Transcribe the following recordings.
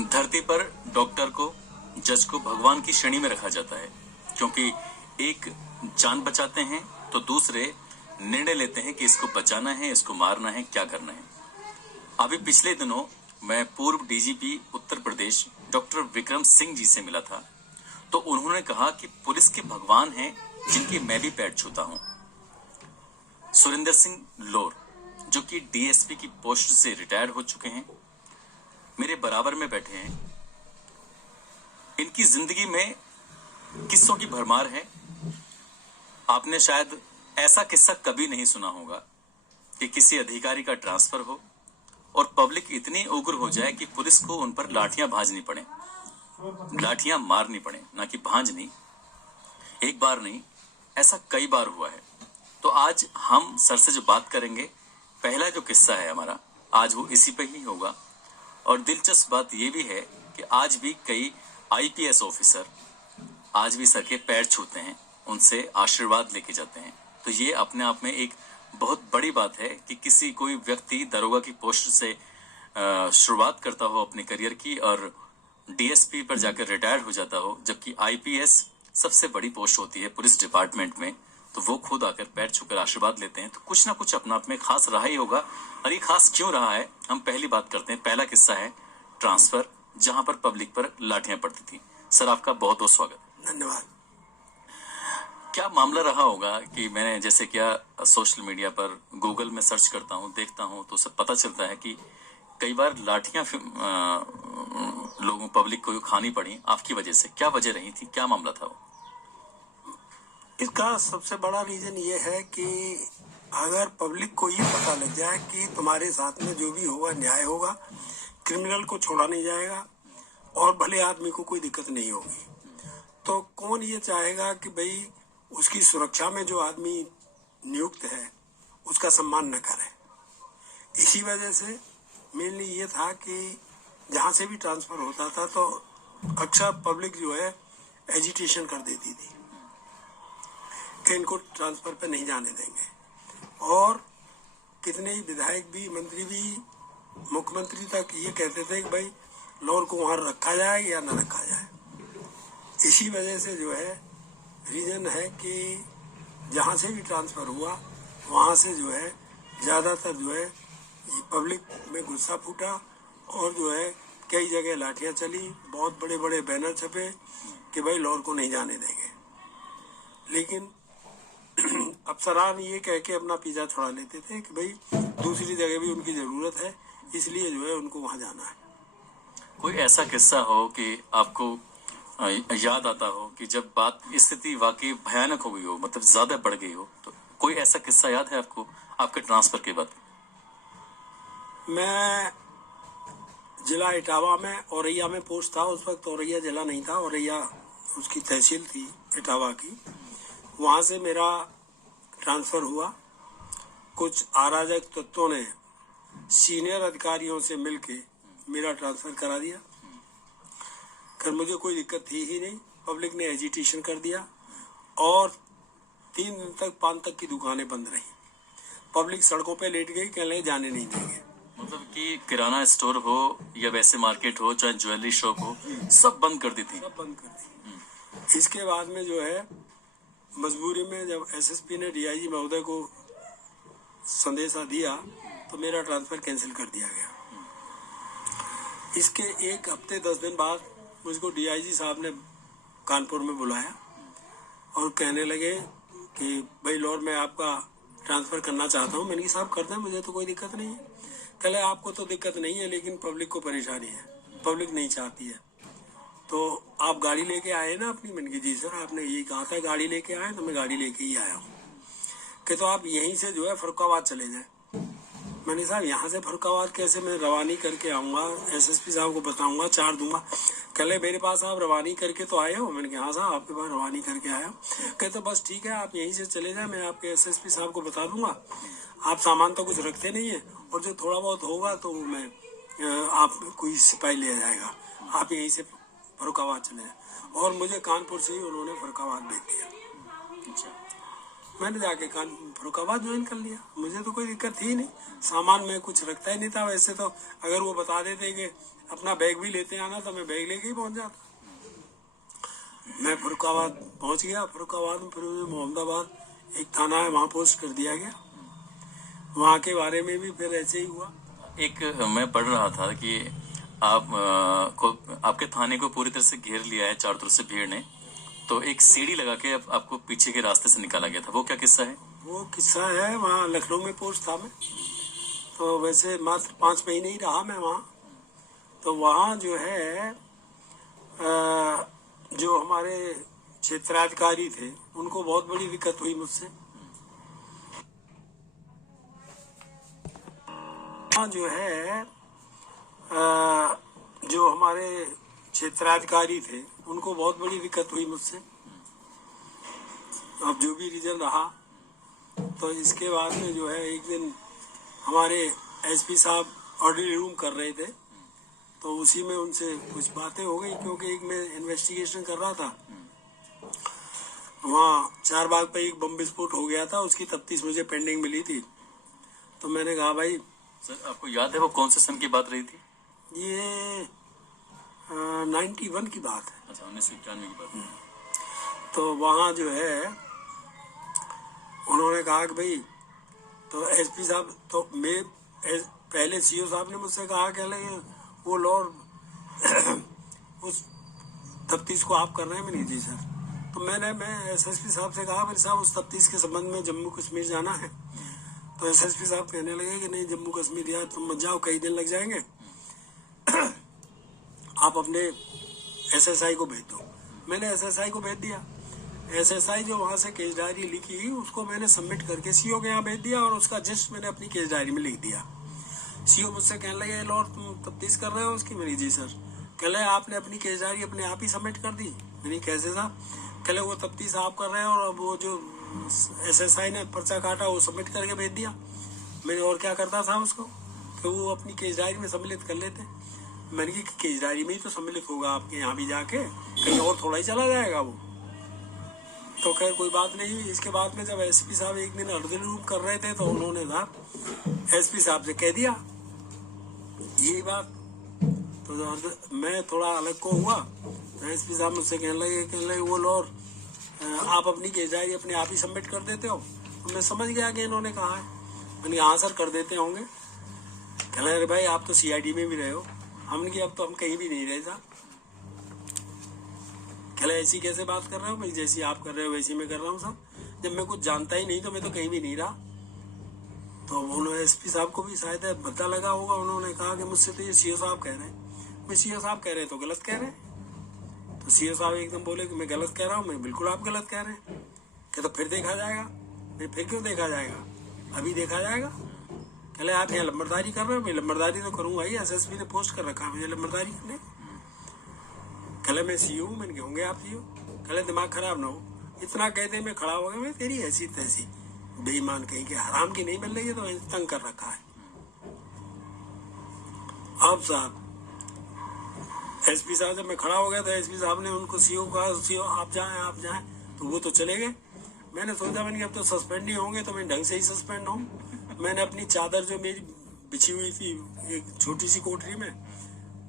धरती पर डॉक्टर को, जज को भगवान की श्रेणी में रखा जाता है, क्योंकि एक जान बचाते हैं तो दूसरे निर्णय लेते हैं कि इसको बचाना है, इसको मारना है, क्या करना है। अभी पिछले दिनों मैं पूर्व डीजीपी उत्तर प्रदेश डॉक्टर विक्रम सिंह जी से मिला था, तो उन्होंने कहा कि पुलिस के भगवान हैं जिनके मैं भी पैर छूता हूं। सुरेंद्र सिंह लोर, जो कि डीएसपी की पोस्ट से रिटायर हो चुके हैं, मेरे बराबर में बैठे हैं। इनकी जिंदगी में किस्सों की भरमार है। आपने शायद ऐसा किस्सा कभी नहीं सुना होगा कि किसी अधिकारी का ट्रांसफर हो और पब्लिक इतनी उग्र हो जाए कि पुलिस को उन पर लाठियां भाजनी पड़े, लाठियां मारनी पड़े, ना कि भांजनी। एक बार नहीं, ऐसा कई बार हुआ है। तो आज हम सर से जो बात करेंगे, पहला जो किस्सा है हमारा, आज वो इसी पे ही होगा। और दिलचस्प बात यह भी है कि आज भी कई आईपीएस ऑफिसर आज भी सर के पैर छूते हैं, उनसे आशीर्वाद लेके जाते हैं। तो ये अपने आप में एक बहुत बड़ी बात है कि किसी कोई व्यक्ति दरोगा की पोस्ट से शुरुआत करता हो अपने करियर की और डीएसपी पर जाकर रिटायर हो जाता हो, जबकि आईपीएस सबसे बड़ी पोस्ट होती है पुलिस डिपार्टमेंट में, तो वो खुद आकर पैर छूकर आशीर्वाद लेते हैं। तो कुछ ना कुछ अपना आप में खास रहा ही होगा। और ये खास क्यों रहा है, हम पहली बात करते हैं। पहला किस्सा है ट्रांसफर, जहां पर पब्लिक पर लाठियां पड़ती थी। सर, आपका बहुत बहुत स्वागत। धन्यवाद। क्या मामला रहा होगा कि मैंने जैसे क्या सोशल मीडिया पर गूगल में सर्च करता हूं, देखता हूं, तो सब पता चलता है कि कई बार लाठियां लोगों पब्लिक को खानी पड़ी आपकी वजह से। क्या वजह रही थी, क्या मामला था वो? इसका सबसे बड़ा रीजन ये है कि अगर पब्लिक को ये पता लग जाए कि तुम्हारे साथ में जो भी होगा न्याय होगा, क्रिमिनल को छोड़ा नहीं जाएगा और भले आदमी को कोई दिक्कत नहीं होगी, तो कौन ये चाहेगा कि भाई उसकी सुरक्षा में जो आदमी नियुक्त है उसका सम्मान न करे। इसी वजह से मेनली ये था कि जहाँ से भी ट्रांसफर होता था तो अक्सर पब्लिक जो है एजिटेशन कर देती थी कि इनको ट्रांसफर पे नहीं जाने देंगे। और कितने ही विधायक भी, मंत्री भी, मुख्यमंत्री तक ये कहते थे कि भाई लोर को वहाँ रखा जाए या न रखा जाए। इसी वजह से जो है रीजन है कि जहाँ से भी ट्रांसफर हुआ वहाँ से जो है ज़्यादातर जो है पब्लिक में गुस्सा फूटा और जो है कई जगह लाठियाँ चली, बहुत बड़े बड़े बैनर छपे कि भाई लोर को नहीं जाने देंगे। लेकिन अफसरान ये कह के अपना पीछा छुड़ा लेते थे कि भाई दूसरी जगह भी उनकी ज़रूरत है, इसलिए जो है उनको वहाँ जाना है। कोई ऐसा किस्सा हो कि आपको याद आता हो कि जब बात स्थिति वाकई भयानक हो गई हो, मतलब ज्यादा बढ़ गई हो, तो कोई ऐसा किस्सा याद है आपको आपके ट्रांसफर के बाद? मैं जिला इटावा में औरैया में पोस्ट था। उस वक्त औरैया जिला नहीं था, औरैया उसकी तहसील थी इटावा की। वहाँ से मेरा ट्रांसफर हुआ। कुछ अराजक तत्वों ने सीनियर अधिकारियों से मिलके मेरा ट्रांसफर करा दिया। कर मुझे कोई दिक्कत थी ही नहीं। पब्लिक ने एजिटेशन कर दिया और 3 दिन तक पान तक की दुकानें बंद रही। पब्लिक सड़कों पे लेट गई, कहने जाने नहीं देंगे। मतलब कि किराना स्टोर हो या वैसे मार्केट हो, चाहे ज्वेलरी शॉप हो, सब बंद कर दी थी। सब बंद कर दी। इसके बाद में जो है मजबूरी में जब एसएसपी ने डीआईजी महोदय को संदेशा दिया तो मेरा ट्रांसफर कैंसिल कर दिया गया। इसके 1 हफ्ते 10 दिन बाद मुझको डीआईजी साहब ने कानपुर में बुलाया और कहने लगे कि भाई लोर मैं आपका ट्रांसफर करना चाहता हूँ। मैंने कहा साहब कर दें, मुझे तो कोई दिक्कत नहीं है। कहले आपको तो दिक्कत नहीं है लेकिन पब्लिक को परेशानी है, पब्लिक नहीं चाहती है। तो आप गाड़ी लेके आए ना अपनी? मैंने कहा जी सर, आपने यही कहा था गाड़ी लेके आए, तो मैं गाड़ी लेके ही आया हूँ। कि तो आप यहीं से जो है फरुखाबाद चले जाए। मैंने साहब यहाँ से फरुखाबाद कैसे मैं रवानी करके आऊँगा, एसएसपी साहब को बताऊँगा, चार्ज दूंगा। कहले मेरे पास आप रवानी करके तो आए हो? मैंने कहा हाँ साहब आपके पास रवानी करके आया हूँ। कहते तो बस ठीक है, आप यहीं से चले जाए, मैं आपके एसएसपी साहब को बता दूंगा। आप सामान तो कुछ रखते नहीं है और जो थोड़ा बहुत होगा तो मैं आप कोई सिपाही ले जाएगा, आप यहीं से फरुखाबाद चले जाए। और मुझे कानपुर से ही उन्होंने फरुखाबाद भेज दिया। मैंने जाके फरुखाबाद ज्वाइन कर लिया। मुझे तो कोई दिक्कत थी नहीं, सामान में कुछ रखता ही नहीं था। वैसे तो अगर वो बता देते कि अपना बैग भी लेते आना तो मैं बैग लेके ही पहुंच जाता। मैं फरुखाबाद पहुंच गया। फरुखाबाद में फिर मोहम्मदाबाद एक थाना है, वहाँ पोस्ट कर दिया गया। वहाँ के बारे में भी फिर ऐसे ही हुआ। एक मैं पढ़ रहा था कि आपके थाने को पूरी तरह से घेर लिया है चारों तरफ से भीड़ ने, तो एक सीढ़ी लगा के आपको पीछे के रास्ते से निकाला गया था। वो क्या किस्सा है? वो किस्सा है, वहाँ लखनऊ में पोस्ट था मैं, तो वैसे मात्र 5 महीने ही रहा मैं वहाँ। तो वहाँ जो है जो हमारे क्षेत्राधिकारी थे उनको बहुत बड़ी दिक्कत हुई मुझसे। वहाँ जो है जो हमारे क्षेत्राधिकारी थे उनको बहुत बड़ी दिक्कत हुई मुझसे। अब जो भी रीजन रहा, तो इसके बाद में जो है एक दिन हमारे एसपी साहब ऑडिट रूम कर रहे थे, तो उसी में उनसे कुछ बातें हो गई, क्योंकि एक मैं इन्वेस्टिगेशन कर रहा था। वहाँ चारबाग पे एक बम विस्फोट हो गया था, उसकी तफ्तीश मुझे पेंडिंग मिली थी। तो मैंने कहा भाई सर, आपको याद है वो कौन से सन की बात रही थी? ये 91 की बात है। अच्छा, 1991 की बात है। तो वहाँ जो है उन्होंने कहा कि भाई, तो एसपी साहब, तो मैं पहले सीओ साहब ने मुझसे कहा कि वो लॉ उस तफ्तीश को आप कर रहे हैं? मैंने जी सर। तो मैं एसएसपी साहब से कहा, मेरे साहब उस तफ्तीश के संबंध में जम्मू कश्मीर जाना है। तो एसएसपी साहब कहने लगे कि नहीं, जम्मू कश्मीर यार तुम मत जाओ, कई दिन लग जाएंगे, आप अपने एसएसआई को भेज दो। मैंने एसएसआई को भेज दिया। एसएसआई जो वहाँ से केस डायरी लिखी उसको मैंने सबमिट करके सीओ के यहाँ भेज दिया, और उसका जस्ट मैंने अपनी केस डायरी में लिख दिया। सीओ मुझसे कहने लगे, लॉर्ड तुम तफ्तीश कर रहे हो उसकी? मेरी जी सर। कह रहे आपने अपनी केस डायरी अपने आप ही सबमिट कर दी? मैंने कैसे साहब? कह रहे वो तफ्तीश आप कर रहे हैं और अब वो जो एसएसआई ने पर्चा काटा वो सबमिट करके भेज दिया। मैंने और क्या करता था उसको कि वो अपनी केस डायरी में सम्मिलित कर लेते। मैंने की केस डायरी में ही तो सम्मिलित होगा, आपके यहाँ भी जाके कहीं और थोड़ा ही चला जाएगा वो। तो खैर कोई बात नहीं हुई। इसके बाद में जब एसपी साहब एक दिन ऑडिट रूम कर रहे थे, तो उन्होंने ना एसपी साहब से कह दिया यही बात। तो मैं थोड़ा अलग को हुआ, तो एसपी साहब मुझसे कहने लगे वो लॉर आप अपनी केस डायरी अपने आप ही सबमिट कर देते हो? तो मैं समझ गया कि इन्होंने कहा है। मैंने हाँ सर कर देते होंगे। कह रहे अरे भाई आप तो सीआईडी में भी रहे हो। हमने कि अब तो हम कहीं भी नहीं रहे साहब। कह रहे ऐसी कैसे बात कर रहे हो भाई, जैसी आप कर रहे हो वैसी मैं कर रहा हूँ साहब। जब मैं कुछ जानता ही नहीं तो मैं तो कहीं भी नहीं रहा। तो उन्होंने एसपी साहब को भी शायद पता लगा होगा। उन्होंने कहा कि मुझसे तो ये सीओ साहब कह रहे हैं। मैं सीओ साहब कह रहे हैं तो गलत कह रहे हैं। तो सीओ साहब एकदम बोले कि मैं गलत कह रहा हूँ। मैं बिल्कुल आप गलत कह रहे हैं। क्या तो फिर देखा जाएगा? मैं फिर क्यों देखा जाएगा, अभी देखा जाएगा। कह रहे आप यहाँ लंबरदारी कर रहे हो? मैं लंबरदारी तो करूँगा ही, एसएसपी ने पोस्ट कर रखा है मुझे लंबरदारी करने। कह रहे मैं सीओ हूँ। मैंने होंगे आप सीओ? कह रहे दिमाग खराब ना हो। इतना कहते मैं खड़ा हो गया। मैं तेरी ऐसी तैसी बेईमान कहीं के हराम की नहीं मिल रही है, तो तंग कर रखा है। अब साहब एसपी साहब जब मैं खड़ा हो गया तो एसपी साहब ने उनको सीओ कहा, सीओ आप जाएं। तो वो तो चले गए। मैंने सोचा मैंने अब तो सस्पेंड नहीं होंगे, तो मैं ढंग से ही सस्पेंड हूँ। मैंने अपनी चादर जो मेरी बिछी हुई थी एक छोटी सी कोठरी में,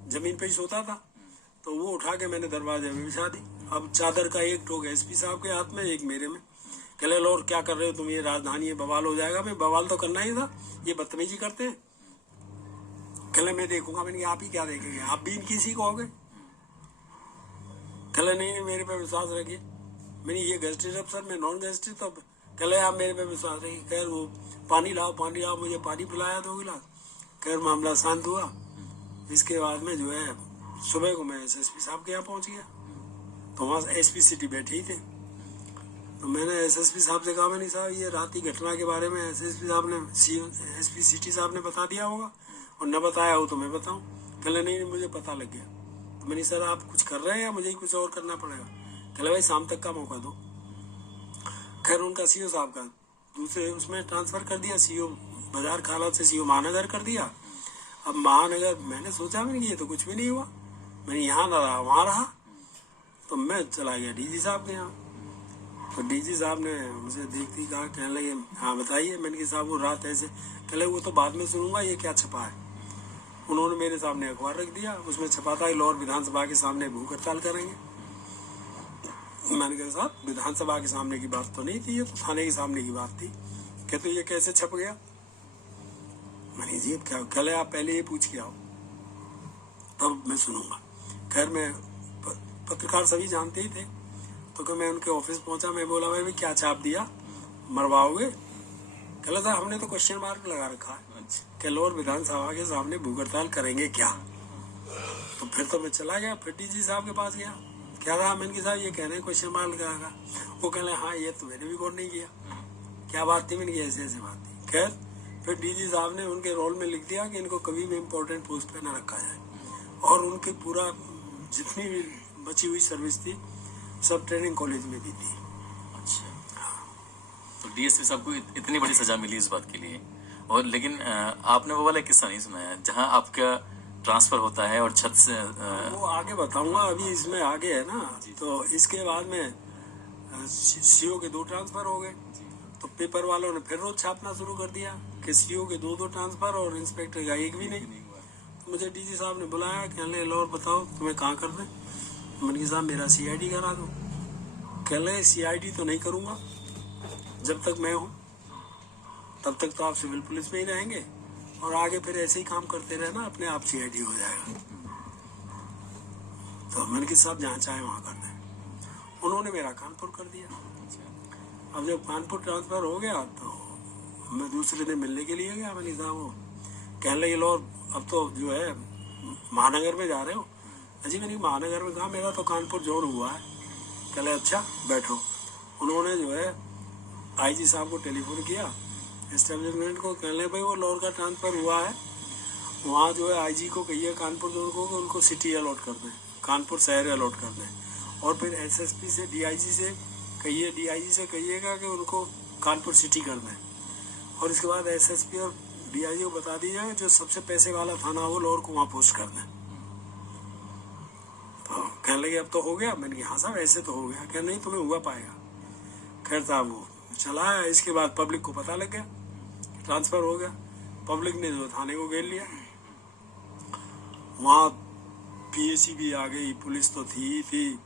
जमीन पे ही सोता था, तो वो उठा के मैंने दरवाजे में बिछा दी। अब चादर का एक ठोक एसपी साहब के हाथ में, एक मेरे में। कह रहे और क्या कर रहे हो तुम, ये राजधानी है, बवाल हो जाएगा। मैं बवाल तो करना ही था, ये बदतमीजी करते हैं। कह रहे मैं देखूंगा। मैंने आप ही क्या देखेंगे, आप भी इनकी सी कहोगे? कह रहे नहीं मेरे पे विश्वास रखिए। मैंने ये गेस्टेड अफसर, मैं नॉन गेस्टेड। तो कह रहे आप मेरे पे विश्वास रखिए। खैर वो पानी लाओ, मुझे पानी पिलाया 2 गिलास। खैर मामला शांत हुआ। इसके बाद में जो है सुबह को मैं एसएसपी साहब के यहाँ पहुंच गया, तो वहाँ एसपी सिटी बैठे ही थे। तो मैंने एसएसपी साहब से कहा, मैंने साहब ये रात की घटना के बारे में एसएसपी साहब ने एसपी सिटी साहब ने बता दिया होगा, और न बताया हो तो मैं बताऊं? कह नहीं मुझे पता लग गया। तो मैंने सर आप कुछ कर रहे हैं या मुझे ही कुछ और करना पड़ेगा? कह भाई शाम तक का मौका दो। खैर उनका सीओ साहब का दूसरे उसमें ट्रांसफर कर दिया, सीओ बाजार खाला से सीओ महानगर कर दिया। अब महानगर मैंने सोचा मैंने ये तो कुछ भी नहीं हुआ, मैंने यहाँ न रहा वहाँ रहा। तो मैं चला गया डीजी साहब के यहाँ। तो डीजी साहब ने मुझे देखती कहा, कहने लगे हाँ बताइए। मैंने कहा साहब वो रात ऐसे, कहले वो तो बाद में सुनूंगा, ये क्या छपा है। उन्होंने मेरे सामने अखबार रख दिया, उसमें छपा था लाहौर विधानसभा के सामने भूख हड़ताल करेंगे। मैंने कहा साहब विधानसभा के सामने की बात तो नहीं थी, ये तो थाने के सामने की बात थी। कहते ये कैसे छप गया। मैंने जी क्या, कहले आप पहले ये पूछ के आओ तब मैं सुनूंगा। खैर मैं पत्रकार सभी जानते ही थे, तो कि मैं उनके ऑफिस पहुंचा। मैं बोला भाई क्या छाप दिया, मरवाओगे। कहला था हमने तो क्वेश्चन मार्क लगा रखा है कि लाहौर विधानसभा के सामने भूख हड़ताल करेंगे क्या। तो फिर तो मैं चला गया, फिर डीजी साहब के पास गया। क्या रहा, मैंने कहा साहब ये कह रहे हैं क्वेश्चन मार्क लगाएगा। वो कह रहे हाँ ये तो मैंने भी गौर नहीं किया, क्या बात थी। मैंने कहा ऐसे ऐसी बात थी। खैर फिर डीजी साहब ने उनके रोल में लिख दिया कि इनको कभी भी इम्पोर्टेंट पोस्ट पे न रखा जाए, और उनकी पूरा जितनी भी बची हुई सर्विस थी सब ट्रेनिंग कॉलेज में भी थी। अच्छा, तो डीएसपी साहब को इतनी बड़ी सजा मिली इस बात के लिए। और लेकिन आपने वो वाला किस्सा नहीं सुनाया जहां आपका ट्रांसफर होता है और छत से वो आगे बताऊंगा, अभी इसमें आगे है ना। तो इसके बाद में सीओ के 2 ट्रांसफर हो गए, तो पेपर वालों ने फिर रोज छापना शुरू कर दिया कि सीओ के 2 ट्रांसफर और इंस्पेक्टर का एक भी नहीं। तो मुझे डीजी साहब ने बुलाया, कहने लो और बताओ तुम्हें कहाँ कर दें। मैंने कहा साहब मेरा सीआईडी करा दो। कह रहे सीआईडी तो नहीं करूंगा, जब तक मैं हूँ तब तक तो आप सिविल पुलिस में ही रहेंगे, और आगे फिर ऐसे ही काम करते रहना, अपने आप सीआईडी हो जाएगा। तो मैंने कहा साहब जहाँ चाहे वहाँ करना है। उन्होंने मेरा कानपुर कर दिया। अब जब कानपुर ट्रांसफर हो गया तो मैं दूसरे दिन मिलने के लिए गया। मैंने कहा वो कहने लगे लो अब तो जो है महानगर में जा रहे हो। अजी मैंने महानगर में कहा मेरा तो कानपुर जोड़ हुआ है। कहले अच्छा बैठो। उन्होंने जो है आईजी साहब को टेलीफोन किया एस्टेब्लिशमेंट को, कहने भाई वो लाहौर का ट्रांसफर हुआ है, वहाँ जो है आईजी को कहिए कानपुर जोड़ को कि उनको सिटी अलॉट कर दें, कानपुर शहर अलॉट कर दें। और फिर एसएसपी से डीआईजी से कहिए, डीआईजी से कहिएगा कि उनको कानपुर सिटी कर दें। और इसके बाद एसएसपी और डीआईजी को बता दीजिएगा जो सबसे पैसे वाला थाना हो लाहौर को वहाँ पोस्ट कर दें। तो कहने लगे अब तो हो गया। मैंने कहा हाँ साहब ऐसे तो हो गया। क्या नहीं तुम्हें हुआ पाएगा। खैर साहब वो चला। इसके बाद पब्लिक को पता लग गया ट्रांसफर हो गया। पब्लिक ने जो थाने को घेर लिया, वहाँ पीएसी भी आ गई, पुलिस तो थी।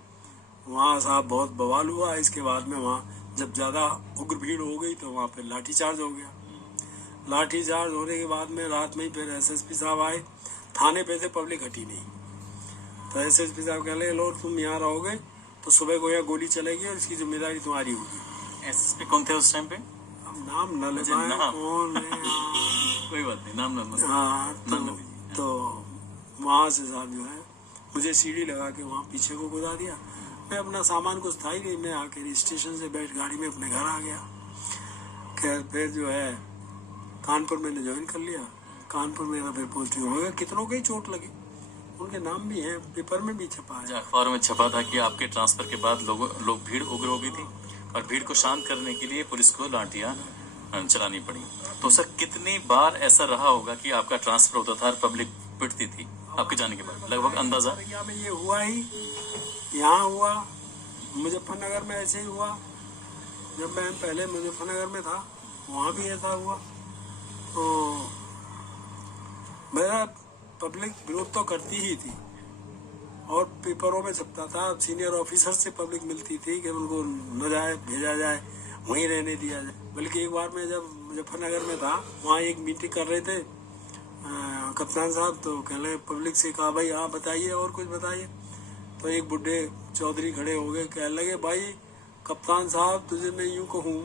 वहाँ साहब बहुत बवाल हुआ। इसके बाद में वहाँ जब ज़्यादा उग्र भीड़ हो गई तो वहाँ पे लाठीचार्ज हो गया। लाठीचार्ज होने के बाद में रात में ही फिर एसएसपी साहब आए। थाने पे से पब्लिक हटी नहीं। तो एसएसपी साहब कह लगे लो तुम यहाँ रहोगे तो सुबह को यहाँ गोली चलेगी और इसकी जिम्मेदारी तुम्हारी होगी। एसएसपी कौन थे उस टाइम पे? अब नाम न लगाए कौन है। कोई बात नहीं, नाम न। हाँ तो वहाँ से साहब जो है मुझे सीढ़ी लगा के वहाँ पीछे को कूदा दिया। मैं अपना सामान कुछ था ही नहीं, मैं आके स्टेशन से बैठ गाड़ी में अपने घर आ गया। खैर फिर जो है कानपुर मैंने ज्वाइन कर लिया। कानपुर मेरा फिर पोस्टिंग हो गया। कितनों को ही चोट लगी, उनके नाम भी हैं, पेपर में भी छपा है। अखबार में छपा था कि आपके ट्रांसफर के बाद लोग भीड़ उग्र हो गई थी और भीड़ को शांत करने के लिए पुलिस को लाठियां चलानी पड़ी। तो सर कितनी बार ऐसा रहा होगा कि आपका ट्रांसफर होता था और पब्लिक पिटती थी आपके जाने के बाद? लगभग अंदाजा में ये हुआ ही, यहाँ हुआ, मुजफ्फरनगर में ऐसे ही हुआ। जब मैं पहले मुजफ्फरनगर में था वहाँ भी ऐसा हुआ। तो मेरा पब्लिक विरोध तो करती ही थी और पेपरों में छपता था। सीनियर ऑफिसर से पब्लिक मिलती थी कि उनको न जाए, भेजा जाए, वहीं रहने दिया जाए। बल्कि एक बार मैं जब मुजफ्फरनगर में था वहाँ एक मीटिंग कर रहे थे कप्तान साहब, तो कहले पब्लिक से कहा भाई हाँ बताइए और कुछ बताइए। तो एक बुढ़े चौधरी खड़े हो गए, कहने लगे भाई कप्तान साहब तुझे मैं यूँ कहूँ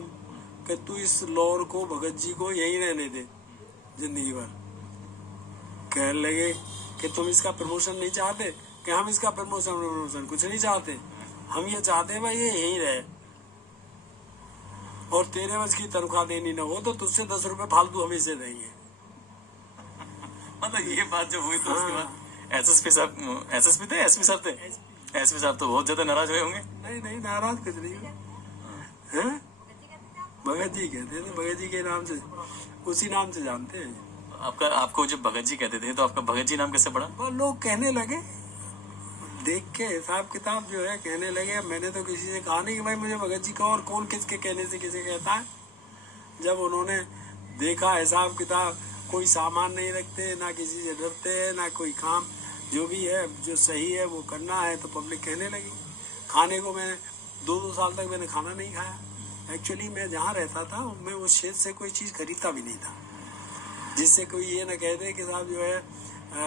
कि तू इस लाहौर को भगत जी को यहीं रहने दे जिंदगी भर। कहने लगे कि तुम इसका प्रमोशन नहीं चाहते? कि हम इसका प्रमोशन कुछ नहीं चाहते, हम ये चाहते हैं भाई ये यहीं रहे और तेरे बस की तनख्वाह देनी ना हो तो तुझसे 10 रुपए फालतू हमेशा देंगे। मतलब ये बात जब हुई तो उसके बाद एसएसपी थे, एसपी साहब थे। एसपी साहब तो बहुत ज्यादा नाराज हुए होंगे। नहीं नाराज कुछ नहीं हुआ। भगत जी कहते थे, भगत जी के नाम से, उसी नाम से जानते हैं। आपको जब भगत जी कहते थे तो आपका भगत जी नाम कैसे पड़ा? लोग कहने लगे, देख के हिसाब किताब जो है कहने लगे। मैंने तो किसी से कहा नहीं कि भाई मुझे भगत जी का, और कौन किसके कहने से किसे कहता है। जब उन्होंने देखा हिसाब किताब, कोई सामान नहीं रखते, ना किसी से डरते हैं, ना कोई काम, जो भी है जो सही है वो करना है, तो पब्लिक कहने लगी। खाने को मैंने 2-2 साल तक मैंने खाना नहीं खाया। एक्चुअली मैं जहाँ रहता था मैं उस क्षेत्र से कोई चीज़ खरीदता भी नहीं था, जिससे कोई ये ना कह दे कि साहब जो है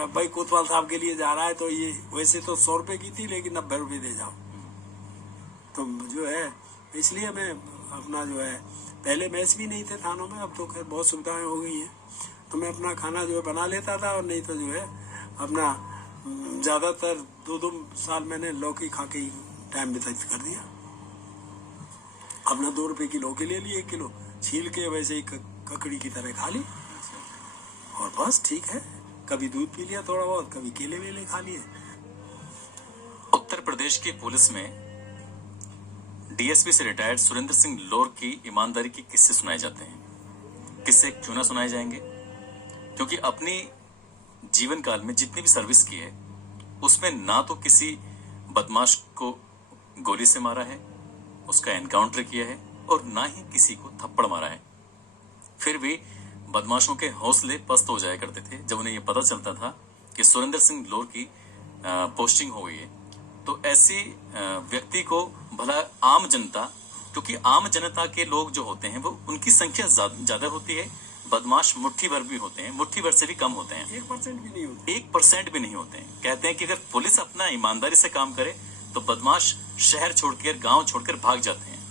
भाई कोतवाल साहब के लिए जा रहा है तो ये वैसे तो 100 रुपये की थी लेकिन 90 रुपये दे जाओ। तो जो है इसलिए मैं अपना जो है, पहले मैस भी नहीं थे थानों में, अब तो खैर बहुत सुविधाएं हो गई हैं, तो मैं अपना खाना जो है बना लेता था। और नहीं तो जो है अपना ज़्यादातर 2-2 साल मैंने लौकी खा के ही टाइम व्यतीत कर दिया। अपना 2 रुपये की लौकी ले ली, 1 किलो छील के वैसे ही ककड़ी की तरह खा ली, और बस ठीक है। कभी दूध पी लिया थोड़ा बहुत, कभी केले वेले खा लिए। उत्तर प्रदेश की पुलिस में डीएसपी से रिटायर्ड सुरेंद्र सिंह लोर की ईमानदारी के किस्से सुनाए जाते हैं। किस्से क्यों ना सुनाए जाएंगे, क्योंकि अपनी जीवन काल में जितनी भी सर्विस की है उसमें ना तो किसी बदमाश को गोली से मारा है, उसका एनकाउंटर किया है, और ना ही किसी को थप्पड़ मारा है। फिर भी बदमाशों के हौसले पस्त हो जाया करते थे जब उन्हें यह पता चलता था कि सुरेंद्र सिंह लोर की पोस्टिंग हो गई है। तो ऐसी व्यक्ति को भला आम जनता, क्योंकि आम जनता के लोग जो होते हैं वो उनकी संख्या ज्यादा होती है, बदमाश मुट्ठी भर भी होते हैं, मुट्ठी भर से भी कम होते हैं, 1% भी नहीं होते, 1% भी नहीं होते हैं। कहते हैं कि अगर पुलिस अपना ईमानदारी से काम करे तो बदमाश शहर छोड़कर, गांव छोड़कर भाग जाते हैं।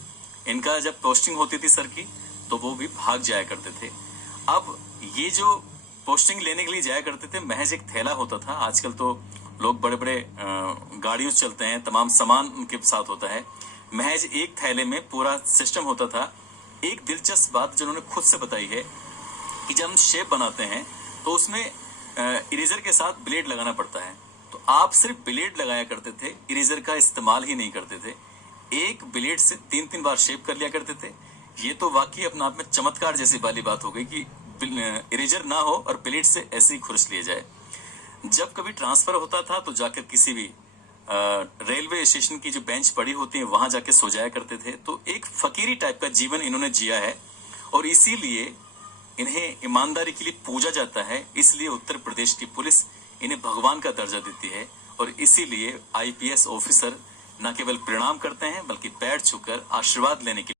इनका जब पोस्टिंग होती थी सर की तो वो भी भाग जाया करते थे। अब ये जो पोस्टिंग लेने के लिए जाया करते थे महज एक थैला होता था। आजकल तो लोग बड़े बड़े गाड़ियों से चलते हैं, तमाम सामान उनके साथ होता है। महज एक थैले में पूरा सिस्टम होता था। एक दिलचस्प बात जो उन्होंने खुद से बताई है कि जब हम शेप बनाते हैं तो उसमें इरेजर के साथ ब्लेड लगाना पड़ता है, तो आप सिर्फ ब्लेड लगाया करते थे, इरेजर का इस्तेमाल ही नहीं करते थे। एक ब्लेड से 3-3 बार शेप कर लिया करते थे। ये तो वाकई अपने आप में चमत्कार जैसी वाली बात हो गई कि इरेजर ना हो और ब्लेड से ऐसे ही खुरस लिया जाए। जब कभी ट्रांसफर होता था तो जाकर किसी भी रेलवे स्टेशन की जो बेंच पड़ी होती है वहां जाके सो जाया करते थे। तो एक फकीरी टाइप का जीवन इन्होंने जिया है, और इसीलिए इन्हें ईमानदारी के लिए पूजा जाता है। इसलिए उत्तर प्रदेश की पुलिस इन्हें भगवान का दर्जा देती है, और इसीलिए आईपीएस ऑफिसर न केवल प्रणाम करते हैं बल्कि पैर छूकर आशीर्वाद लेने के